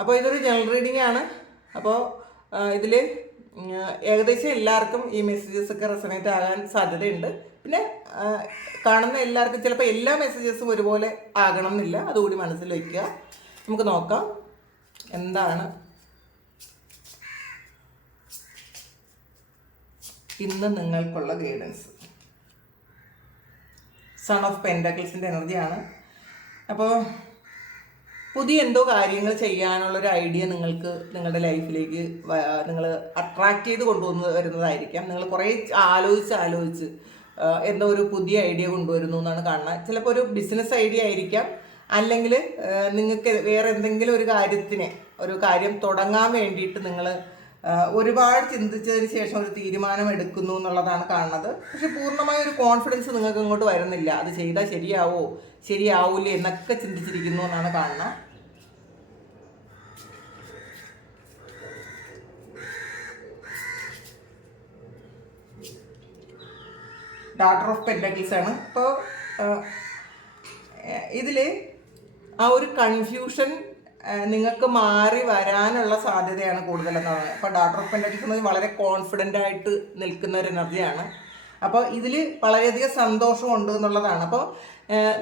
അപ്പോൾ ഇതൊരു general reading ആണ്. അപ്പോൾ ഇതിൽ ഏകദേശം എല്ലാവർക്കും ഈ മെസ്സേജസ് ഒക്കെ റെസനേറ്റ് ആകാൻ സാധ്യതയുണ്ട്. പിന്നെ കാണുന്ന എല്ലാവർക്കും ചിലപ്പോൾ എല്ലാ മെസ്സേജസും ഒരുപോലെ ആകണം എന്നില്ല അതുകൂടി മനസ്സിൽ വയ്ക്കുക നമുക്ക് നോക്കാം. എന്താണ്? ഇന്ന് നിങ്ങൾക്കുള്ള ഗൈഡൻസ് സൺ ഓഫ് പെൻഡക്കിൾസിന്റെ എനർജിയാണ് അപ്പോൾ പുതിയ എന്തോ കാര്യങ്ങൾ ചെയ്യാനുള്ള ഒരു ഐഡിയ നിങ്ങൾക്ക് നിങ്ങളുടെ ലൈഫിലേക്ക് നിങ്ങൾ അട്രാക്ട് ചെയ്ത് കൊണ്ടുവന്ന് വരുന്നതായിരിക്കാം. നിങ്ങൾ കുറേ ആലോചിച്ച് ആലോചിച്ച് എന്തോ ഒരു പുതിയ ഐഡിയ കൊണ്ടുവരുന്നു എന്നാണ് കാണുന്നത് ചിലപ്പോൾ ഒരു ബിസിനസ് ഐഡിയ ആയിരിക്കാം. അല്ലെങ്കിൽ നിങ്ങൾക്ക് വേറെ എന്തെങ്കിലും ഒരു കാര്യത്തിന് ഒരു കാര്യം തുടങ്ങാൻ വേണ്ടിയിട്ട് നിങ്ങൾ ഒരുപാട് ചിന്തിച്ചതിന് ശേഷം ഒരു തീരുമാനം എടുക്കുന്നു എന്നുള്ളതാണ് കാണുന്നത്. പക്ഷെ പൂർണമായ ഒരു കോൺഫിഡൻസ് നിങ്ങൾക്ക് ഇങ്ങോട്ട് വരുന്നില്ല. അത് ചെയ്താൽ ശരിയാവോ? ശരിയാവൂലേ എന്നൊക്കെ ചിന്തിച്ചിരിക്കുന്നു എന്നാണ് കാണുന്നത്. ഡാട്ടർ ഓഫ് പെൻഡക്കിൾസ് ആണ്. ഇപ്പോൾ ഇതിൽ ആ ഒരു കൺഫ്യൂഷൻ നിങ്ങൾക്ക് മാറി വരാനുള്ള സാധ്യതയാണ് കൂടുതലെന്ന് പറയുന്നത്. അപ്പോൾ ഡോക്ടർ ഓഫ് വളരെ കോൺഫിഡന്റ് ആയിട്ട് നിൽക്കുന്ന ഒരു എനർജിയാണ് അപ്പോൾ ഇതിൽ വളരെയധികം സന്തോഷമുണ്ട് എന്നുള്ളതാണ്. അപ്പോൾ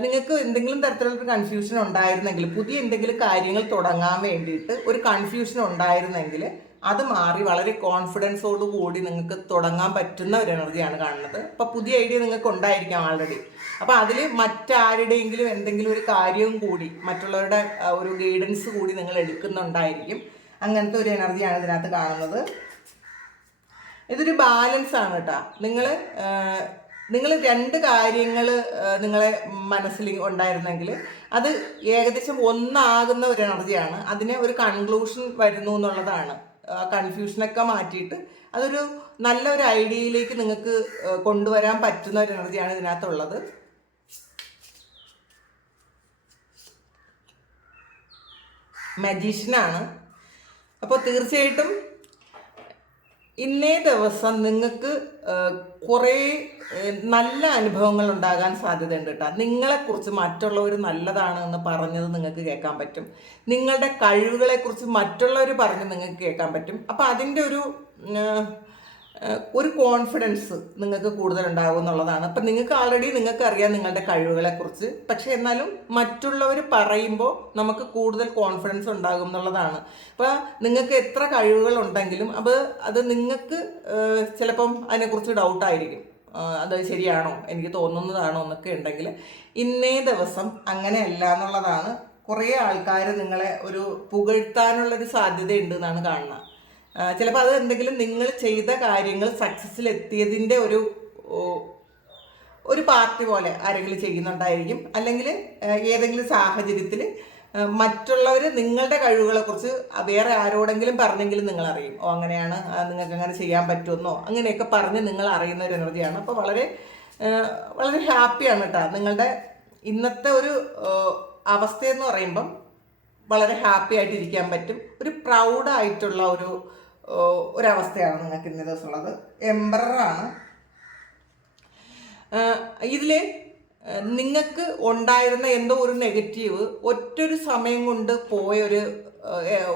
നിങ്ങൾക്ക് എന്തെങ്കിലും തരത്തിലുള്ള കൺഫ്യൂഷൻ ഉണ്ടായിരുന്നെങ്കിൽ പുതിയ എന്തെങ്കിലും കാര്യങ്ങൾ തുടങ്ങാൻ വേണ്ടിയിട്ട് ഒരു കൺഫ്യൂഷൻ ഉണ്ടായിരുന്നെങ്കിൽ അത് മാറി വളരെ കോൺഫിഡൻസോട് കൂടി നിങ്ങൾക്ക് തുടങ്ങാൻ പറ്റുന്ന ഒരു എനർജിയാണ് കാണുന്നത്. അപ്പോൾ പുതിയ ഐഡിയ നിങ്ങൾക്ക് ഉണ്ടായിരിക്കാം ആൾറെഡി അപ്പോൾ അതിൽ മറ്റാരുടെയെങ്കിലും എന്തെങ്കിലും ഒരു കാര്യവും കൂടി മറ്റുള്ളവരുടെ ഒരു ഗൈഡൻസ് കൂടി നിങ്ങൾ എടുക്കുന്നുണ്ടായിരിക്കും. അങ്ങനത്തെ ഒരു എനർജിയാണ് ഇതിനകത്ത് കാണുന്നത്. ഇതൊരു ബാലൻസ് ആണ് കേട്ടോ. നിങ്ങൾ നിങ്ങൾ രണ്ട് കാര്യങ്ങൾ നിങ്ങളെ മനസ്സിൽ ഉണ്ടായിരുന്നെങ്കിൽ അത് ഏകദേശം ഒന്നാകുന്ന ഒരു എനർജിയാണ് അതിനെ ഒരു കൺക്ലൂഷൻ വരുന്നു എന്നുള്ളതാണ്. കൺഫ്യൂഷനൊക്കെ മാറ്റിയിട്ട് അതൊരു നല്ലൊരു ഐഡിയയിലേക്ക് നിങ്ങൾക്ക് കൊണ്ടുവരാൻ പറ്റുന്ന ഒരു എനർജിയാണ് ഇതിനകത്തുള്ളത്. മജീഷ്യനാണ് അപ്പോൾ തീർച്ചയായിട്ടും ഇന്നേ ദിവസം നിങ്ങൾക്ക് കുറേ നല്ല അനുഭവങ്ങൾ ഉണ്ടാകാൻ സാധ്യതയുണ്ട് കേട്ടോ. നിങ്ങളെക്കുറിച്ച് മറ്റുള്ളവർ നല്ലതാണ് എന്ന് പറഞ്ഞത് നിങ്ങൾക്ക് കേൾക്കാൻ പറ്റും. നിങ്ങളുടെ കഴിവുകളെക്കുറിച്ച് മറ്റുള്ളവർ പറഞ്ഞ് നിങ്ങൾക്ക് കേൾക്കാൻ പറ്റും. അപ്പോൾ അതിന്റെ ഒരു ഒരു കോൺഫിഡൻസ് നിങ്ങൾക്ക് കൂടുതൽ ഉണ്ടാകും എന്നുള്ളതാണ്. അപ്പം നിങ്ങൾക്ക് ആൾറെഡി നിങ്ങൾക്ക് അറിയാം നിങ്ങളുടെ കഴിവുകളെക്കുറിച്ച്. പക്ഷേ എന്നാലും മറ്റുള്ളവർ പറയുമ്പോൾ നമുക്ക് കൂടുതൽ കോൺഫിഡൻസ് ഉണ്ടാകും എന്നുള്ളതാണ്. അപ്പോൾ നിങ്ങൾക്ക് എത്ര കഴിവുകൾ ഉണ്ടെങ്കിലും അത് അത് നിങ്ങൾക്ക് ചിലപ്പം അതിനെക്കുറിച്ച് ഡൗട്ടായിരിക്കും അത് ശരിയാണോ? എനിക്ക് തോന്നുന്നതാണോ എന്നൊക്കെ ഉണ്ടെങ്കിൽ ഇന്നേ ദിവസം അങ്ങനെയല്ല എന്നുള്ളതാണ്. കുറേ ആൾക്കാർ നിങ്ങളെ ഒരു പുകഴ്ത്താനുള്ളൊരു സാധ്യതയുണ്ട് എന്നാണ് കാണുന്നത്. ചിലപ്പോൾ അത് എന്തെങ്കിലും നിങ്ങൾ ചെയ്ത കാര്യങ്ങൾ സക്സസ്സിൽ എത്തിയതിന്റെ ഒരു ഒരു പാർട്ടി പോലെ ആരെങ്കിലും ചെയ്യുന്നുണ്ടായിരിക്കും. അല്ലെങ്കിൽ ഏതെങ്കിലും സാഹചര്യത്തിൽ മറ്റുള്ളവർ നിങ്ങളുടെ കഴിവുകളെക്കുറിച്ച് വേറെ ആരോടെങ്കിലും പറഞ്ഞെങ്കിലും നിങ്ങൾ അറിയും ഓ അങ്ങനെയാണ് നിങ്ങൾക്ക് അങ്ങനെ ചെയ്യാൻ പറ്റുമെന്നോ അങ്ങനെയൊക്കെ പറഞ്ഞ് നിങ്ങൾ അറിയുന്ന ഒരു എനർജിയാണ്. അപ്പോൾ വളരെ വളരെ ഹാപ്പിയാണ് കേട്ടോ നിങ്ങളുടെ ഇന്നത്തെ ഒരു അവസ്ഥയെന്ന് പറയുമ്പം വളരെ ഹാപ്പി ആയിട്ടിരിക്കാൻ പറ്റും. ഒരു പ്രൗഡായിട്ടുള്ള ഒരു ഒരവസ്ഥയാണ് നിങ്ങൾക്ക് ഇന്ന ദിവസമുള്ളത്. എംബ്രറാണ് ഇതിൽ നിങ്ങൾക്ക് ഉണ്ടായിരുന്ന എന്തോ ഒരു നെഗറ്റീവ് ഒറ്റൊരു സമയം കൊണ്ട് പോയ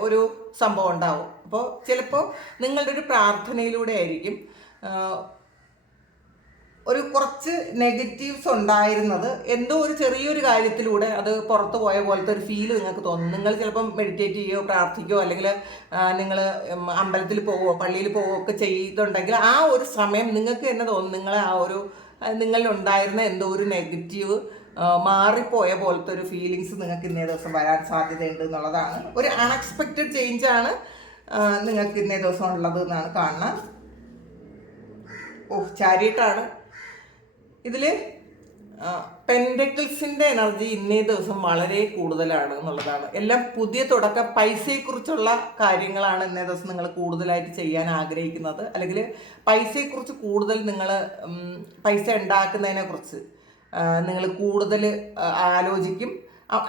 ഒരു സംഭവം ഉണ്ടാവും. അപ്പോൾ ചിലപ്പോൾ നിങ്ങളുടെ ഒരു പ്രാർത്ഥനയിലൂടെ ആയിരിക്കും ഒരു കുറച്ച് നെഗറ്റീവ്സ് ഉണ്ടായിരുന്നത് എന്തോ ഒരു ചെറിയൊരു കാര്യത്തിലൂടെ അത് പുറത്തു പോയ പോലത്തെ ഒരു ഫീൽ നിങ്ങൾക്ക് തോന്നും നിങ്ങൾ ചിലപ്പം മെഡിറ്റേറ്റ് ചെയ്യുകയോ പ്രാർത്ഥിക്കുകയോ അല്ലെങ്കിൽ നിങ്ങൾ അമ്പലത്തിൽ പോവുകയോ പള്ളിയിൽ പോവുകയോ ഒക്കെ ചെയ്തിട്ടുണ്ടെങ്കിൽ ആ ഒരു സമയം നിങ്ങൾക്ക് തന്നെ തോന്നും നിങ്ങൾ ആ ഒരു നിങ്ങളിലുണ്ടായിരുന്ന എന്തോ ഒരു നെഗറ്റീവ് മാറിപ്പോയ പോലത്തെ ഒരു ഫീലിങ്സ് നിങ്ങൾക്ക് ഇന്നേ ദിവസം വരാൻ സാധ്യതയുണ്ട് എന്നുള്ളതാണ്. ഒരു അൺഎക്സ്പെക്റ്റഡ് ചേഞ്ച് ആണ് നിങ്ങൾക്ക് ഇന്നേ ദിവസം ഉള്ളത് എന്നാണ് കാണുന്നത്. ഓ ചാരിയിട്ടാണ്. ഇതിൽ പെൻഡക്കിൾസിന്റെ എനർജി ഇന്നേ ദിവസം വളരെ കൂടുതലാണ് എന്നുള്ളതാണ്. എല്ലാം പുതിയ തുടക്കം പൈസയെക്കുറിച്ചുള്ള കാര്യങ്ങളാണ് ഇന്നേ ദിവസം നിങ്ങൾ കൂടുതലായിട്ട് ചെയ്യാൻ ആഗ്രഹിക്കുന്നത്. അല്ലെങ്കിൽ പൈസയെക്കുറിച്ച് കൂടുതൽ നിങ്ങൾ പൈസ ഉണ്ടാക്കുന്നതിനെക്കുറിച്ച് നിങ്ങൾ കൂടുതൽ ആലോചിക്കും.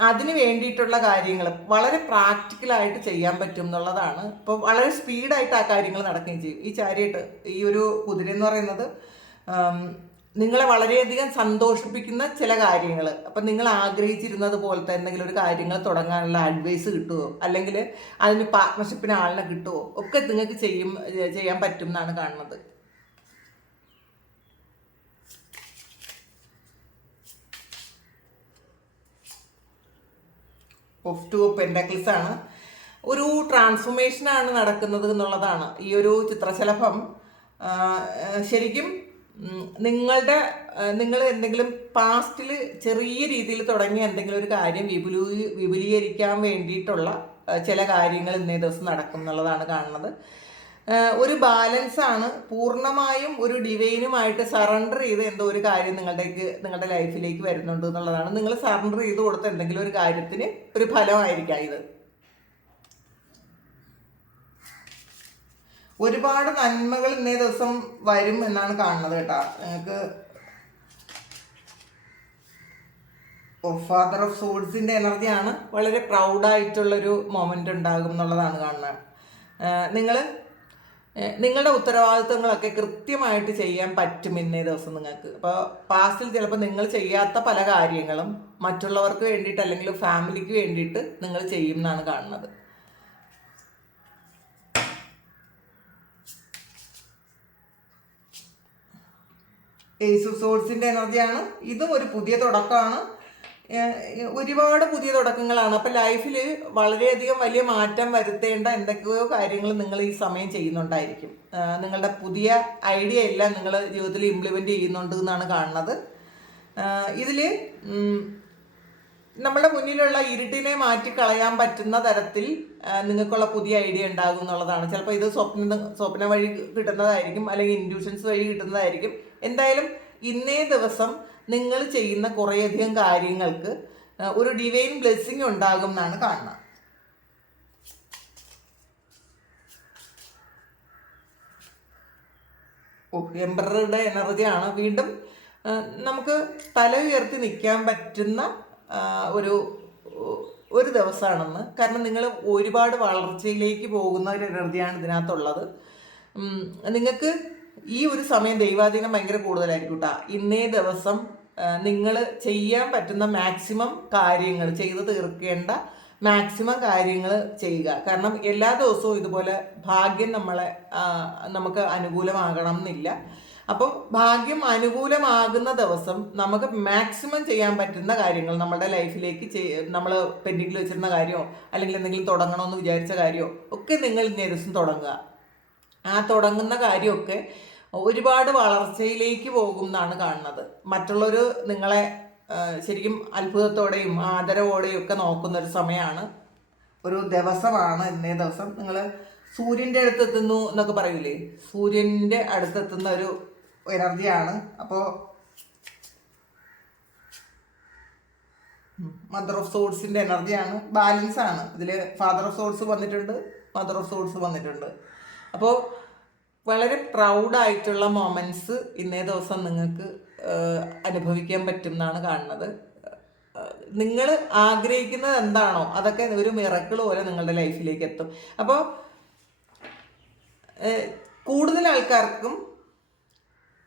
അതിന് വേണ്ടിയിട്ടുള്ള കാര്യങ്ങൾ വളരെ പ്രാക്ടിക്കലായിട്ട് ചെയ്യാൻ പറ്റും എന്നുള്ളതാണ്. ഇപ്പോൾ വളരെ സ്പീഡായിട്ട് ആ കാര്യങ്ങൾ നടക്കുകയും ചെയ്യും. ഈ ചാരിയായിട്ട് ഈ ഒരു കുതിര എന്ന് പറയുന്നത് നിങ്ങളെ വളരെയധികം സന്തോഷിപ്പിക്കുന്ന ചില കാര്യങ്ങൾ അപ്പം നിങ്ങൾ ആഗ്രഹിച്ചിരുന്നത് പോലത്തെ എന്തെങ്കിലും ഒരു കാര്യങ്ങൾ തുടങ്ങാനുള്ള അഡ്വൈസ് കിട്ടുമോ അല്ലെങ്കിൽ അതിന് പാർട്ട്ണർഷിപ്പിന് ആളിനെ കിട്ടുമോ ഒക്കെ നിങ്ങൾക്ക് ചെയ്യും ചെയ്യാൻ പറ്റും എന്നാണ് കാണുന്നത്. ഓഫ് ടു പെൻഡക്ലിസ് ആണ്. ഒരു ട്രാൻസ്ഫോർമേഷനാണ് നടക്കുന്നത് എന്നുള്ളതാണ്. ഈ ഒരു ചിത്രശലഭം ശരിക്കും നിങ്ങളുടെ നിങ്ങൾ എന്തെങ്കിലും പാസ്റ്റിൽ ചെറിയ രീതിയിൽ തുടങ്ങിയ എന്തെങ്കിലും ഒരു കാര്യം വിപുലീ വിപുലീകരിക്കാൻ വേണ്ടിയിട്ടുള്ള ചില കാര്യങ്ങൾ ഇന്നേ ദിവസം നടക്കും എന്നുള്ളതാണ് കാണുന്നത്. ഒരു ബാലൻസ് ആണ് പൂർണമായും ഒരു ഡിവൈനുമായിട്ട് സറണ്ടർ ചെയ്ത് എന്തോ ഒരു കാര്യം നിങ്ങളുടേക്ക് നിങ്ങളുടെ ലൈഫിലേക്ക് വരുന്നുണ്ട് എന്നുള്ളതാണ്. നിങ്ങൾ സറണ്ടർ ചെയ്ത് കൊടുത്ത എന്തെങ്കിലും ഒരു കാര്യത്തിന് ഒരു ഫലമായിരിക്കാം ഇത്. ഒരുപാട് നന്മകൾ ഇന്നേ ദിവസം വരും എന്നാണ് കാണുന്നത് കേട്ടാ. നിങ്ങൾക്ക് ഫാദർ ഓഫ് സോഡ്സിന്റെ എനർജിയാണ്. വളരെ പ്രൗഡായിട്ടുള്ളൊരു മൊമെന്റ് ഉണ്ടാകും എന്നുള്ളതാണ് കാണുന്നത്. നിങ്ങൾ നിങ്ങളുടെ ഉത്തരവാദിത്വങ്ങളൊക്കെ കൃത്യമായിട്ട് ചെയ്യാൻ പറ്റും ഇന്നേ ദിവസം നിങ്ങൾക്ക്. അപ്പോൾ പാസ്റ്റിൽ ചിലപ്പോൾ നിങ്ങൾ ചെയ്യാത്ത പല കാര്യങ്ങളും മറ്റുള്ളവർക്ക് വേണ്ടിയിട്ട് അല്ലെങ്കിൽ ഫാമിലിക്ക് വേണ്ടിയിട്ട് നിങ്ങൾ ചെയ്യും എന്നാണ് കാണുന്നത്. ഏസു സോഴ്സിന്റെ എനർജിയാണ്. ഇതും ഒരു പുതിയ തുടക്കമാണ്. ഒരുപാട് പുതിയ തുടക്കങ്ങളാണ്. അപ്പം ലൈഫിൽ വളരെയധികം വലിയ മാറ്റം വരുത്തേണ്ട എന്തൊക്കെയോ കാര്യങ്ങൾ നിങ്ങൾ ഈ സമയം ചെയ്യുന്നുണ്ടായിരിക്കും. നിങ്ങളുടെ പുതിയ ഐഡിയ എല്ലാം നിങ്ങൾ ജീവിതത്തിൽ ഇംപ്ലിമെന്റ് ചെയ്യുന്നുണ്ട് എന്നാണ് കാണുന്നത്. ഇതിൽ നമ്മുടെ മുന്നിലുള്ള ഇരുട്ടിനെ മാറ്റി കളയാൻ പറ്റുന്ന തരത്തിൽ നിങ്ങൾക്കുള്ള പുതിയ ഐഡിയ ഉണ്ടാകും എന്നുള്ളതാണ്. ചിലപ്പോൾ ഇത് സ്വപ്ന സ്വപ്ന വഴി കിട്ടുന്നതായിരിക്കും അല്ലെങ്കിൽ ഇൻഡ്യൂഷൻസ് വഴി കിട്ടുന്നതായിരിക്കും. എന്തായാലും ഇന്നേ ദിവസം നിങ്ങൾ ചെയ്യുന്ന കുറേയധികം കാര്യങ്ങൾക്ക് ഒരു ഡിവൈൻ ബ്ലെസ്സിങ് ഉണ്ടാകും എന്നാണ് കാണുന്നത്. ഓ എംബ്രറുടെ എനർജിയാണ് വീണ്ടും നമുക്ക് തല ഉയർത്തി നിൽക്കാൻ പറ്റുന്ന ഒരു ഒരു ദിവസമാണെന്ന്. കാരണം നിങ്ങൾ ഒരുപാട് വളർച്ചയിലേക്ക് പോകുന്ന ഒരു എനർജിയാണ് ഇതിനകത്തുള്ളത്. നിങ്ങൾക്ക് ഈ ഒരു സമയം ദൈവാധീനം ഭയങ്കര കൂടുതലായിരിക്കും കേട്ടോ ഇന്നേ ദിവസം നിങ്ങൾ ചെയ്യാൻ പറ്റുന്ന മാക്സിമം കാര്യങ്ങൾ ചെയ്ത് തീർക്കേണ്ട മാക്സിമം കാര്യങ്ങൾ ചെയ്യുക. കാരണം എല്ലാ ദിവസവും ഇതുപോലെ ഭാഗ്യം നമ്മളെ നമുക്ക് അനുകൂലമാകണം എന്നില്ല അപ്പം ഭാഗ്യം അനുകൂലമാകുന്ന ദിവസം നമുക്ക് മാക്സിമം ചെയ്യാൻ പറ്റുന്ന കാര്യങ്ങൾ നമ്മുടെ ലൈഫിലേക്ക് നമ്മൾ പെൻഡിങ്ങിൽ വെച്ചിരുന്ന കാര്യമോ അല്ലെങ്കിൽ എന്തെങ്കിലും തുടങ്ങണമെന്ന് വിചാരിച്ച കാര്യമോ ഒക്കെ നിങ്ങൾ ഇന്നേ ദിവസം തുടങ്ങുക. ആ തുടങ്ങുന്ന കാര്യമൊക്കെ ഒരുപാട് വളർച്ചയിലേക്ക് പോകും എന്നാണ് കാണുന്നത്. മറ്റുള്ളവർ നിങ്ങളെ ശരിക്കും അത്ഭുതത്തോടെയും ആദരവോടെയും ഒക്കെ നോക്കുന്ന ഒരു സമയമാണ് ഒരു ദിവസമാണ് ഇന്നേ ദിവസം. നിങ്ങൾ സൂര്യന്റെ അടുത്തെത്തുന്നു എന്നൊക്കെ പറയൂലേ? സൂര്യന്റെ അടുത്തെത്തുന്ന ഒരു എനർജിയാണ്. അപ്പോൾ മദർ ഓഫ് സോഴ്സിന്റെ എനർജിയാണ്. ബാലൻസ് ആണ്. ഇതിൽ ഫാദർ ഓഫ് സോഴ്സ് വന്നിട്ടുണ്ട് മദർ ഓഫ് സോഴ്സ് വന്നിട്ടുണ്ട്. അപ്പോൾ വളരെ പ്രൗഡായിട്ടുള്ള മൊമെന്റ്സ് ഇന്നേ ദിവസം നിങ്ങൾക്ക് അനുഭവിക്കാൻ പറ്റും എന്നാണ് കാണുന്നത് നിങ്ങൾ ആഗ്രഹിക്കുന്നത് എന്താണോ അതൊക്കെ ഒരു മിറക്കിൾ പോലെ നിങ്ങളുടെ ലൈഫിലേക്ക് എത്തും. അപ്പോൾ കൂടുതൽ ആൾക്കാർക്കും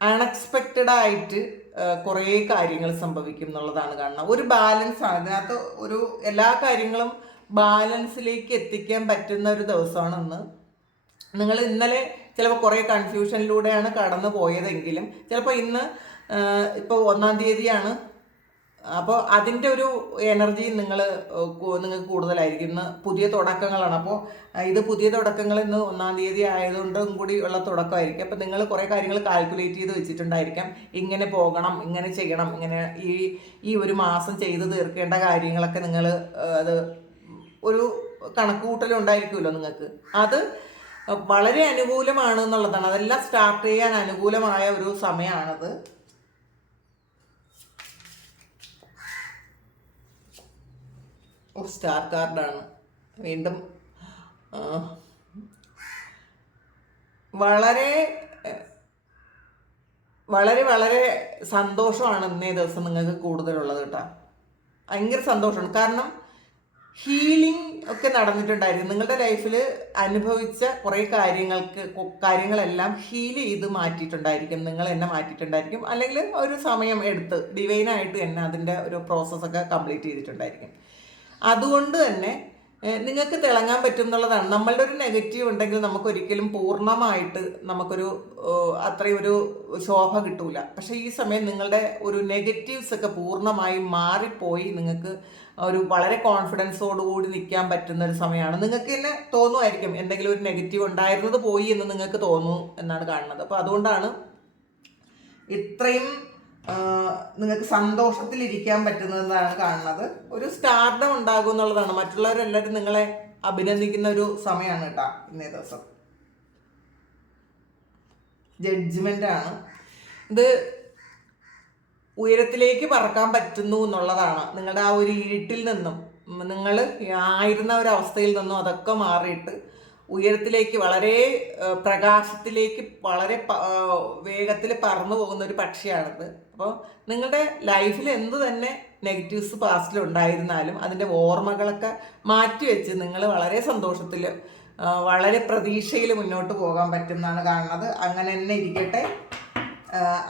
അൺഎക്സ്പെക്റ്റഡ് ആയിട്ട് കുറേ കാര്യങ്ങൾ സംഭവിക്കും എന്നുള്ളതാണ് കാണുന്നത്. ഒരു ബാലൻസ് ആണ്. ഇതിനകത്ത് ഒരു എല്ലാ കാര്യങ്ങളും ബാലൻസിലേക്ക് എത്തിക്കാൻ പറ്റുന്ന ഒരു ദിവസമാണെന്ന് നിങ്ങൾ ഇന്നലെ ചിലപ്പോൾ കുറേ കൺഫ്യൂഷനിലൂടെയാണ് കടന്നു പോയതെങ്കിലും ചിലപ്പോൾ ഇന്ന് ഇപ്പോൾ ഒന്നാം തീയതിയാണ്. അപ്പോൾ അതിന്റെ ഒരു എനർജി നിങ്ങൾ നിങ്ങൾക്ക് കൂടുതലായിരിക്കും. ഇന്ന് പുതിയ തുടക്കങ്ങളാണ്. അപ്പോൾ ഇത് പുതിയ തുടക്കങ്ങൾ ഇന്ന് ഒന്നാം തീയതി ആയതുകൊണ്ടും കൂടി ഉള്ള തുടക്കമായിരിക്കും. അപ്പോൾ നിങ്ങൾ കുറേ കാര്യങ്ങൾ കാൽക്കുലേറ്റ് ചെയ്ത് വെച്ചിട്ടുണ്ടായിരിക്കാം. ഇങ്ങനെ പോകണം ഇങ്ങനെ ചെയ്യണം ഇങ്ങനെ ഈ ഈ ഒരു മാസം ചെയ്ത് തീർക്കേണ്ട കാര്യങ്ങളൊക്കെ നിങ്ങൾ അത് ഒരു കണക്കുകൂട്ടലുണ്ടായിരിക്കുമല്ലോ നിങ്ങൾക്ക്. അത് വളരെ അനുകൂലമാണ് എന്നുള്ളതാണ്. അതെല്ലാം സ്റ്റാർട്ട് ചെയ്യാൻ അനുകൂലമായ ഒരു സമയമാണത് സ്റ്റാർ കാർഡാണ് വീണ്ടും വളരെ വളരെ വളരെ സന്തോഷമാണ് ഇന്നേ ദിവസം നിങ്ങൾക്ക് കൂടുതലുള്ളത് കേട്ടോ. ഭയങ്കര സന്തോഷമാണ്. കാരണം ഹീലിംഗ് ഒക്കെ നടന്നിട്ടുണ്ടായിരുന്നു. നിങ്ങളുടെ ലൈഫിൽ അനുഭവിച്ച കുറേ കാര്യങ്ങൾക്ക് കാര്യങ്ങളെല്ലാം ഹീൽ ചെയ്ത് മാറ്റിയിട്ടുണ്ടായിരിക്കും. നിങ്ങൾ എന്നെ മാറ്റിയിട്ടുണ്ടായിരിക്കും. അല്ലെങ്കിൽ ഒരു സമയം എടുത്ത് ഡിവൈനായിട്ട് തന്നെ അതിന്റെ ഒരു പ്രോസസ്സൊക്കെ കംപ്ലീറ്റ് ചെയ്തിട്ടുണ്ടായിരിക്കും. അതുകൊണ്ട് തന്നെ നിങ്ങൾക്ക് തിളങ്ങാൻ പറ്റും എന്നുള്ളതാണ് നമ്മളുടെ ഒരു നെഗറ്റീവ് ഉണ്ടെങ്കിൽ നമുക്ക് ഒരിക്കലും പൂർണമായിട്ട് നമുക്കൊരു അത്രയും ഒരു ശോഭ കിട്ടൂല. പക്ഷേ ഈ സമയം നിങ്ങളുടെ ഒരു നെഗറ്റീവ്സ് ഒക്കെ പൂർണമായും മാറിപ്പോയി നിങ്ങൾക്ക് ഒരു വളരെ കോൺഫിഡൻസോടുകൂടി നിൽക്കാൻ പറ്റുന്ന ഒരു സമയമാണ്. നിങ്ങൾക്ക് തന്നെ തോന്നുമായിരിക്കും എന്തെങ്കിലും ഒരു നെഗറ്റീവ് ഉണ്ടായിരുന്നത് പോയി എന്ന് നിങ്ങൾക്ക് തോന്നുന്നു എന്നാണ് കാണുന്നത്. അപ്പോൾ അതുകൊണ്ടാണ് ഇത്രയും നിങ്ങൾക്ക് സന്തോഷത്തിലിരിക്കാൻ പറ്റുന്നതാണ് കാണുന്നത്. ഒരു സ്റ്റാർഡം ഉണ്ടാകും എന്നുള്ളതാണ്. മറ്റുള്ളവരെല്ലാവരും നിങ്ങളെ അഭിനന്ദിക്കുന്ന ഒരു സമയമാണ് കേട്ടോ ഇന്നേ ദിവസം. ജഡ്ജ്മെന്റ് ആണ്. ഇത് ഉയരത്തിലേക്ക് പറക്കാൻ പറ്റുന്നു എന്നുള്ളതാണ്. നിങ്ങളുടെ ആ ഒരു ഇരുട്ടിൽ നിന്നും നിങ്ങൾ ആയിരുന്ന ഒരു അവസ്ഥയിൽ നിന്നും അതൊക്കെ മാറിയിട്ട് ഉയരത്തിലേക്ക് വളരെ പ്രകാശത്തിലേക്ക് വളരെ വേഗത്തിൽ പറന്നു പോകുന്ന ഒരു പക്ഷിയാണത്. അപ്പോൾ നിങ്ങളുടെ ലൈഫിൽ എന്ത് തന്നെ നെഗറ്റീവ്സ് പാസ്റ്റിൽ ഉണ്ടായിരുന്നാലും അതിന്റെ ഓർമ്മകളൊക്കെ മാറ്റിവെച്ച് നിങ്ങൾ വളരെ സന്തോഷത്തിൽ വളരെ പ്രതീക്ഷയിൽ മുന്നോട്ട് പോകാൻ പറ്റും എന്നാണ് കാണുന്നത്. അങ്ങനെ തന്നെ ഇരിക്കട്ടെ.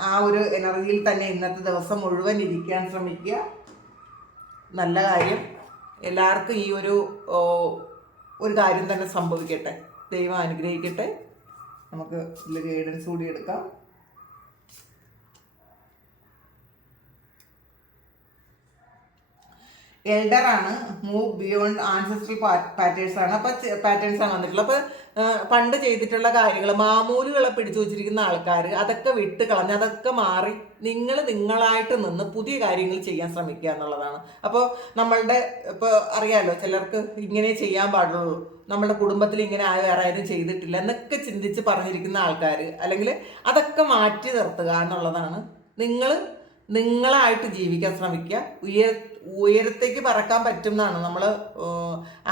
ആ, ഒരു എനർജിയിൽ തന്നെ ഇന്നത്തെ ദിവസം മുഴുവൻ ഇരിക്കാൻ ശ്രമിക്കുക. നല്ല കാര്യം. എല്ലാവർക്കും ഈ ഒരു ഒരു കാര്യം തന്നെ സംഭവിക്കട്ടെ. ദൈവം അനുഗ്രഹിക്കട്ടെ. നമുക്ക് ഇതിൽ ഗൈഡൻസ് കൂടി എടുക്കാം. എൽഡർ ആണ്. മൂവ് ബിയോണ്ട് ആൻസസ്ട്രൽ പാറ്റേൺസ് ആണ്. അപ്പൊ പാറ്റേൺസ് ആണ് വന്നിട്ടുള്ളത്. അപ്പൊ പണ്ട് ചെയ്തിട്ടുള്ള കാര്യങ്ങൾ മാമൂലുകളെ പിടിച്ചു വെച്ചിരിക്കുന്ന ആൾക്കാർ അതൊക്കെ വിട്ട് കളഞ്ഞ് അതൊക്കെ മാറി നിങ്ങൾ നിങ്ങളായിട്ട് നിന്ന് പുതിയ കാര്യങ്ങൾ ചെയ്യാൻ ശ്രമിക്കുക എന്നുള്ളതാണ്. അപ്പോൾ നമ്മളുടെ ഇപ്പോൾ അറിയാലോ ചിലർക്ക് ഇങ്ങനെ ചെയ്യാൻ പാടുള്ളൂ. നമ്മുടെ കുടുംബത്തിൽ ഇങ്ങനെ ആരും ചെയ്തിട്ടില്ല എന്നൊക്കെ ചിന്തിച്ച് പറഞ്ഞിരിക്കുന്ന ആൾക്കാർ അല്ലെങ്കിൽ അതൊക്കെ മാറ്റി നിർത്തുക എന്നുള്ളതാണ്. നിങ്ങൾ നിങ്ങളായിട്ട് ജീവിക്കാൻ ശ്രമിക്കുക. ഉയർ ഉയരത്തേക്ക് പറക്കാൻ പറ്റുന്നതാണ്. നമ്മൾ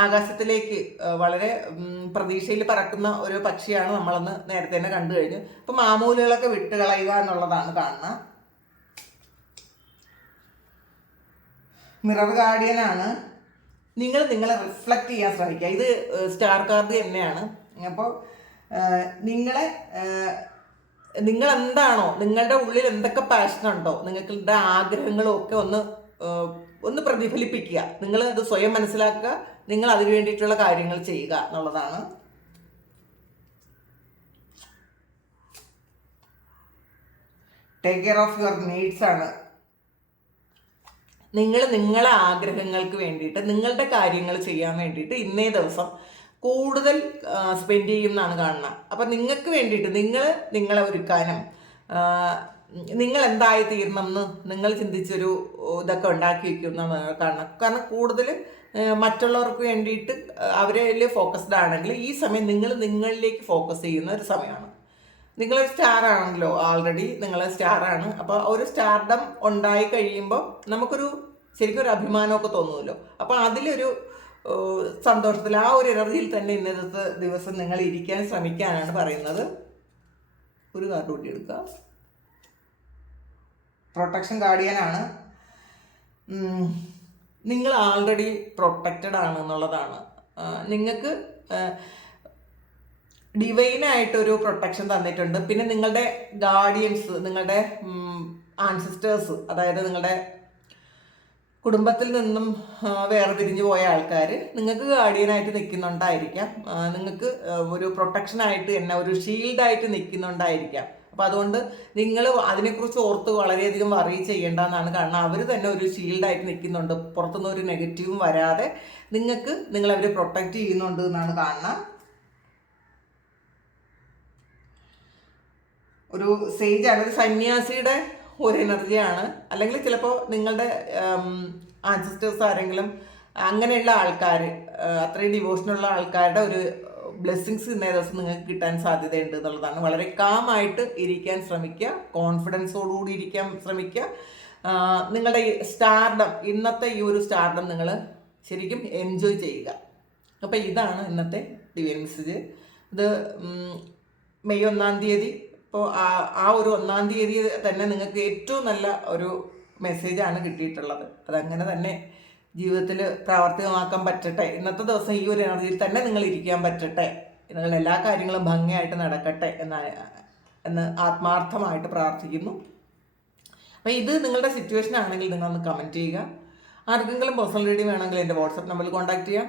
ആകാശത്തിലേക്ക് വളരെ പ്രതീക്ഷയിൽ പറക്കുന്ന ഒരു പക്ഷിയാണ് നമ്മളന്ന് നേരത്തെ തന്നെ കണ്ടു കഴിഞ്ഞു. അപ്പം മാമൂലുകളൊക്കെ വിട്ടുകളയുക എന്നുള്ളതാണ് കാണുന്നത്. മിറർ ഗാർഡിയനാണ് നിങ്ങൾ നിങ്ങളെ റിഫ്ലക്റ്റ് ചെയ്യാൻ ശ്രമിക്കുക. ഇത് സ്റ്റാർ കാർഡ് തന്നെയാണ് അപ്പോൾ നിങ്ങളെ നിങ്ങൾ എന്താണോ നിങ്ങളുടെ ഉള്ളിൽ എന്തൊക്കെ പാഷൻ ഉണ്ടോ നിങ്ങളുടെ ആഗ്രഹങ്ങളും ഒക്കെ ഒന്ന് ഒന്ന് പ്രതിഫലിപ്പിക്കുക. നിങ്ങൾ അത് സ്വയം മനസ്സിലാക്കുക നിങ്ങൾ അതിനു വേണ്ടിയിട്ടുള്ള കാര്യങ്ങൾ ചെയ്യുക എന്നുള്ളതാണ്. Take care of your needs ആണ്. നിങ്ങൾ നിങ്ങളെ ആഗ്രഹങ്ങൾക്ക് വേണ്ടിയിട്ട് നിങ്ങളുടെ കാര്യങ്ങൾ ചെയ്യാൻ വേണ്ടിയിട്ട് ഇന്നേ ദിവസം കൂടുതൽ സ്പെൻഡ് ചെയ്യുമെന്നാണ് കാണുന്നത്. അപ്പം നിങ്ങൾക്ക് വേണ്ടിയിട്ട് നിങ്ങൾ നിങ്ങളെ ഒരുക്കാനും നിങ്ങൾ എന്തായി തീരണമെന്ന് നിങ്ങൾ ചിന്തിച്ചൊരു ഇതൊക്കെ ഉണ്ടാക്കി വെക്കും എന്നാണ് കാണുന്നത്. കാരണം കൂടുതൽ മറ്റുള്ളവർക്ക് വേണ്ടിയിട്ട് അവരിൽ ഫോക്കസ്ഡ് ആണെങ്കിൽ ഈ സമയം നിങ്ങൾ നിങ്ങളിലേക്ക് ഫോക്കസ് ചെയ്യുന്ന ഒരു സമയമാണ്. നിങ്ങൾ സ്റ്റാർ ആണല്ലോ ആൾറെഡി നിങ്ങൾ സ്റ്റാർ ആണ്. അപ്പോൾ ഒരു സ്റ്റാർഡം ഉണ്ടായി കഴിയുമ്പോൾ നമുക്കൊരു ശരിക്കും ഒരു അഭിമാനമൊക്കെ തോന്നുമല്ലോ അപ്പോൾ അതിലൊരു സന്തോഷത്തിൽ ആ ഒരു എനർജിയിൽ തന്നെ ഇന്നത്തെ ദിവസം നിങ്ങൾ ഇരിക്കാൻ ശ്രമിക്കാനാണ് പറയുന്നത്. ഒരു കാർഡ് കൂട്ടി എടുക്കുക പ്രൊട്ടക്ഷൻ ഗാർഡിയനാണ് നിങ്ങൾ ആൾറെഡി പ്രൊട്ടക്റ്റഡ് ആണ് എന്നുള്ളതാണ്. നിങ്ങൾക്ക് ഡിവൈനായിട്ടൊരു പ്രൊട്ടക്ഷൻ തന്നിട്ടുണ്ട്. പിന്നെ നിങ്ങളുടെ ഗാർഡിയൻസ് നിങ്ങളുടെ ആൻസിസ്റ്റേഴ്സ് അതായത് നിങ്ങളുടെ കുടുംബത്തിൽ നിന്നും വേർതിരിഞ്ഞു പോയ ആൾക്കാർ നിങ്ങൾക്ക് ഗാർഡിയനായിട്ട് നിൽക്കുന്നുണ്ടായിരിക്കാം. നിങ്ങൾക്ക് ഒരു പ്രൊട്ടക്ഷനായിട്ട് തന്നെ ഒരു ഷീൽഡായിട്ട് നിൽക്കുന്നുണ്ടായിരിക്കാം. അപ്പം അതുകൊണ്ട് നിങ്ങൾ അതിനെക്കുറിച്ച് ഓർത്ത് വളരെയധികം വറി ചെയ്യേണ്ടെന്നാണ് കാരണം അവർ തന്നെ ഒരു ഷീൽഡായിട്ട് നിൽക്കുന്നുണ്ട്. പുറത്തുനിന്ന് ഒരു നെഗറ്റീവും വരാതെ നിങ്ങൾക്ക് നിങ്ങളവർ പ്രൊട്ടക്റ്റ് ചെയ്യുന്നുണ്ട് എന്നാണ് കാണുന്നത്. ഒരു സേജാണ് ഒരു സന്യാസിയുടെ ഒരു എനർജിയാണ്. അല്ലെങ്കിൽ ചിലപ്പോൾ നിങ്ങളുടെ ആൻസിസ്റ്റേഴ്സ് ആരെങ്കിലും അങ്ങനെയുള്ള ആൾക്കാർ അത്രയും ഡിവോഷനുള്ള ആൾക്കാരുടെ ഒരു ബ്ലെസ്സിങ്സ് ഇന്നേ ദിവസം നിങ്ങൾക്ക് കിട്ടാൻ സാധ്യതയുണ്ട് എന്നുള്ളതാണ്. വളരെ കാമായിട്ട് ഇരിക്കാൻ ശ്രമിക്കുക. കോൺഫിഡൻസോടുകൂടി ഇരിക്കാൻ ശ്രമിക്കുക. നിങ്ങളുടെ ഈ സ്റ്റാർഡം ഇന്നത്തെ ഈ ഒരു സ്റ്റാർഡം നിങ്ങൾ ശരിക്കും എൻജോയ് ചെയ്യുക. അപ്പോൾ ഇതാണ് ഇന്നത്തെ ഡിവൈൻ മെസ്സേജ് ഇത് മെയ് ഒന്നാം തീയതി ഇപ്പോൾ ആ ആ ഒരു ഒന്നാം തീയതി തന്നെ നിങ്ങൾക്ക് ഏറ്റവും നല്ല ഒരു മെസ്സേജാണ് കിട്ടിയിട്ടുള്ളത്. അതങ്ങനെ തന്നെ ജീവിതത്തിൽ പ്രാവർത്തികമാക്കാൻ പറ്റട്ടെ. ഇന്നത്തെ ദിവസം ഈ ഒരു എനർജിയിൽ തന്നെ നിങ്ങൾ ഇരിക്കാൻ പറ്റട്ടെ. നിങ്ങളുടെ എല്ലാ കാര്യങ്ങളും ഭംഗിയായിട്ട് നടക്കട്ടെ എന്ന് എന്ന് ആത്മാർത്ഥമായിട്ട് പ്രാർത്ഥിക്കുന്നു. അപ്പോൾ ഇത് നിങ്ങളുടെ സിറ്റുവേഷൻ ആണെങ്കിൽ നിങ്ങളൊന്ന് കമന്റ് ചെയ്യുക. ആർക്കെങ്കിലും പേഴ്സണൽ റീഡിംഗ് വേണമെങ്കിൽ എന്റെ വാട്സപ്പ് നമ്പറിൽ കോൺടാക്ട് ചെയ്യാം.